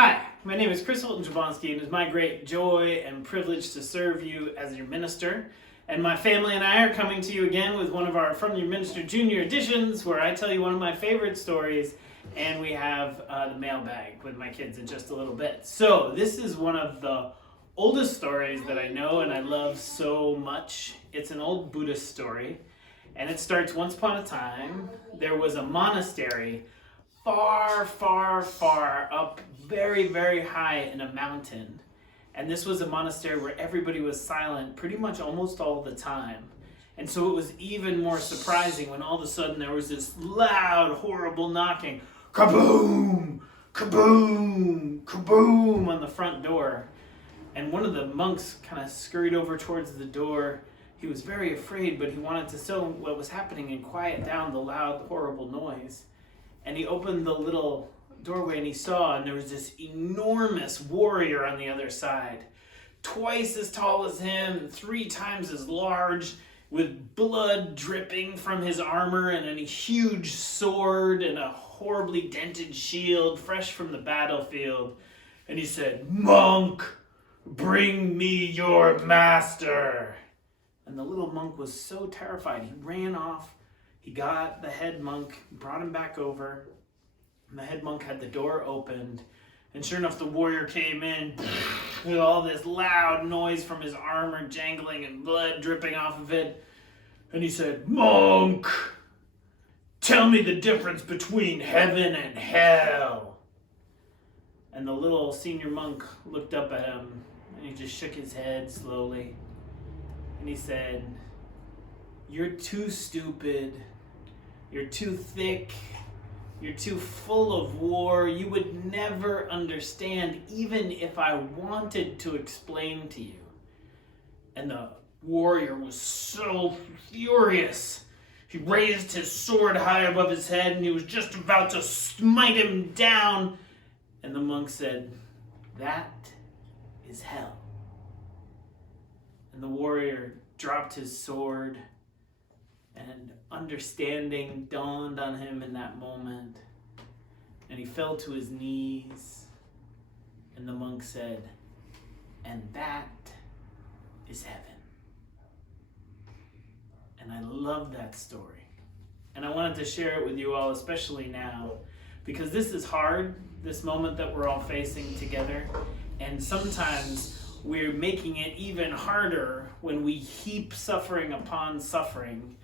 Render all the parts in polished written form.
Hi, my name is Chris Holton Jablonski, and it is my great joy and privilege to serve you as your minister. And my family and I are coming to you again with one of our From Your Minister Junior editions, where I tell you one of my favorite stories, and we have the mailbag with my kids in just a little bit. So this is one of the oldest stories that I know and I love so much. It's an old Buddhist story, and it starts once upon a time. There was a monastery far up, very high in a mountain. And this was a monastery where everybody was silent pretty much almost all the time. And so it was even more surprising when all of a sudden there was this loud, horrible knocking. Kaboom! Kaboom! Kaboom! On the front door. And one of the monks kind of scurried over towards the door. He was very afraid, but he wanted to know what was happening and quiet down the loud, horrible noise. And he opened the little doorway and he saw, and there was this enormous warrior on the other side, twice as tall as him, 3 times as large, with blood dripping from his armor and a huge sword and a horribly dented shield, fresh from the battlefield. And he said, "Monk, bring me your master." And the little monk was so terrified, he ran off. He got the head monk, brought him back over, and the head monk had the door opened, and sure enough, the warrior came in with all this loud noise from his armor jangling and blood dripping off of it. And he said, "Monk, tell me the difference between heaven and hell." And the little senior monk looked up at him, and he just shook his head slowly. And he said, "You're too stupid. You're too thick. You're too full of war. You would never understand even if I wanted to explain to you." And the warrior was so furious. He raised his sword high above his head and he was just about to smite him down. And the monk said, "That is hell." And the warrior dropped his sword, and understanding dawned on him in that moment. And he fell to his knees, and the monk said, "And that is heaven." And I love that story. And I wanted to share it with you all, especially now, because this is hard, this moment that we're all facing together. And sometimes we're making it even harder when we heap suffering upon suffering.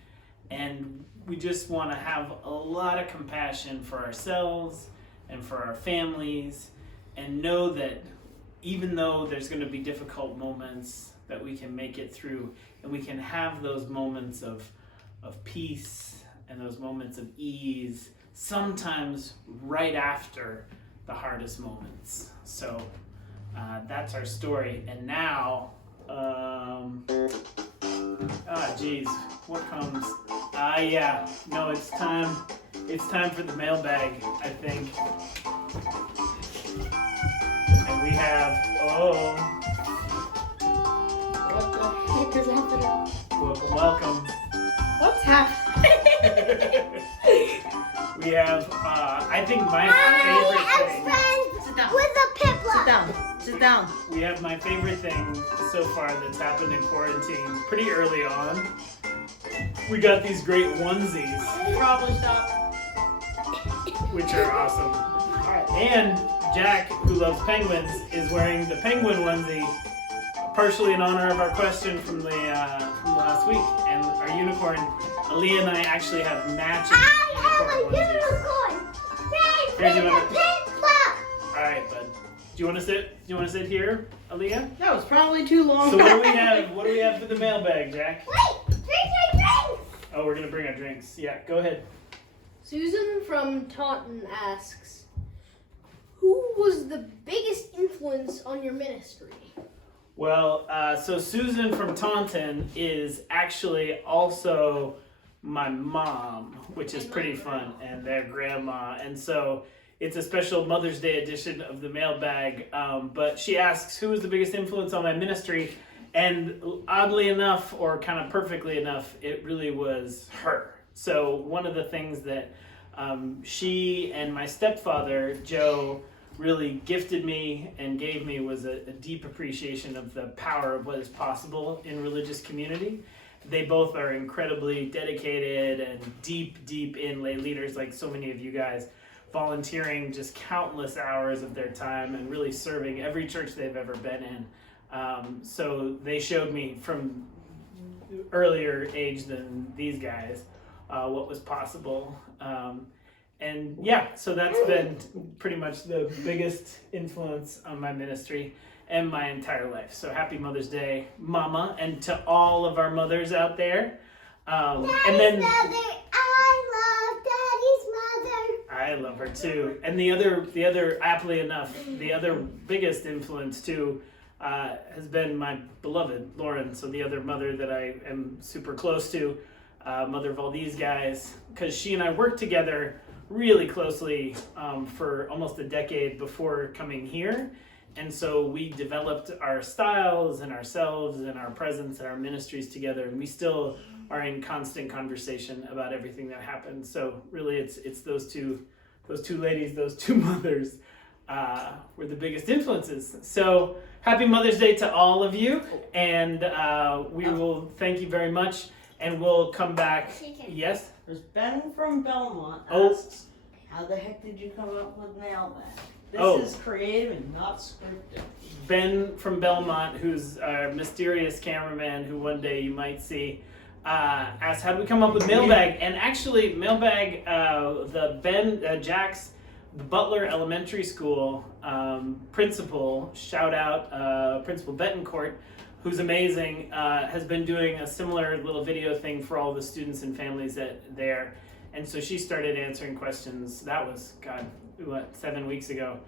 And we just want to have a lot of compassion for ourselves and for our families, and know that even though there's going to be difficult moments, that we can make it through, and we can have those moments of peace and those moments of ease, sometimes right after the hardest moments. So that's our story. And now, what comes? It's time for the mailbag, I think. And we have, What the heck is happening? welcome. What's happening? We have, I think my favorite thing. Sit down. With a pipla. Sit down. Sit down. We have my favorite thing so far that's happened in quarantine pretty early on. We got these great onesies, Probably stop. which are awesome. And Jack, who loves penguins, is wearing the penguin onesie, partially in honor of our question from last week. And our unicorn, Aaliyah and I actually have matching unicorn onesies. Here, do you want to? All right, bud. Do you want to sit? Do you want to sit here, Aaliyah? That was probably too long. So what do we have? What do we have for the mailbag, Jack? Wait, drink. Oh, we're gonna bring our drinks. Yeah, go ahead. Susan from Taunton asks, who was the biggest influence on your ministry? Well, so Susan from Taunton is actually also my mom, which is pretty fun, and their grandma. And so it's a special Mother's Day edition of the mailbag. But she asks, who was the biggest influence on my ministry? And oddly enough, or kind of perfectly enough, it really was her. So one of the things that she and my stepfather, Joe, really gifted me and gave me was a deep appreciation of the power of what is possible in religious community. They both are incredibly dedicated and deep in lay leaders, like so many of you guys, volunteering just countless hours of their time and really serving every church they've ever been in. So they showed me from earlier age than these guys what was possible. And yeah, so that's been pretty much the biggest influence on my ministry and my entire life. So happy Mother's Day, Mama, and to all of our mothers out there. And then Mother, I love Daddy's mother. I love her too. And the other, aptly enough, the other biggest influence too has been my beloved Lauren. So the other mother that I am super close to, mother of all these guys, because she and I worked together really closely for almost a decade before coming here. And so we developed our styles and ourselves and our presence and our ministries together, and we still are in constant conversation about everything that happens. So really it's those two ladies, those two mothers were the biggest influences. So happy Mother's Day to all of you, and we will thank you very much, and we'll come back. Yes? There's Ben from Belmont Oh. asks, how the heck did you come up with Mailbag? This Oh. is creative and not scripted. Ben from Belmont, who's our mysterious cameraman who one day you might see, asked how do we come up with Mailbag? And actually, Mailbag, Jack's Butler Elementary School principal, shout out Principal Betancourt, who's amazing, has been doing a similar little video thing for all the students and families there. And so she started answering questions. That was, 7 weeks ago.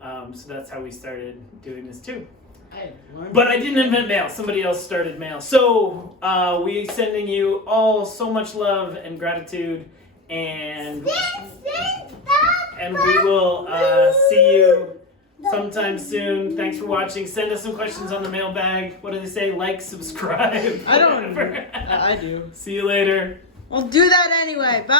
So that's how we started doing this too. I learned. But I didn't invent mail. Somebody else started mail. So we sending you all so much love and gratitude, and we will see you sometime soon. Thanks for watching. Send us some questions on the mailbag. What do they say? Like, subscribe. I don't. whatever. I do. See you later. Well, do that anyway. Bye.